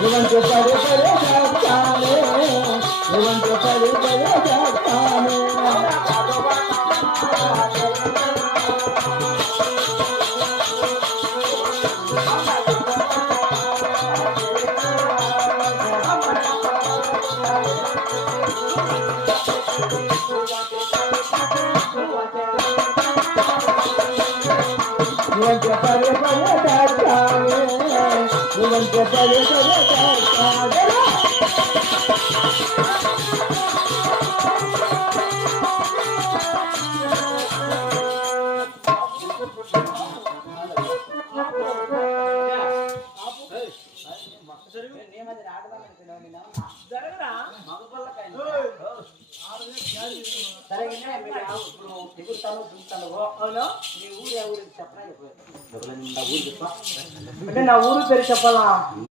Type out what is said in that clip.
నువ్వంటే పదే పదే చెప్తానే నువ్వంటే పదే పదే చెప్తానే నువ్వంటే పదే పదే చెప్తానే నువ్వంటే పదే పదే చెప్తానే అంటే నా ఊరు పేరు చెప్పాలా?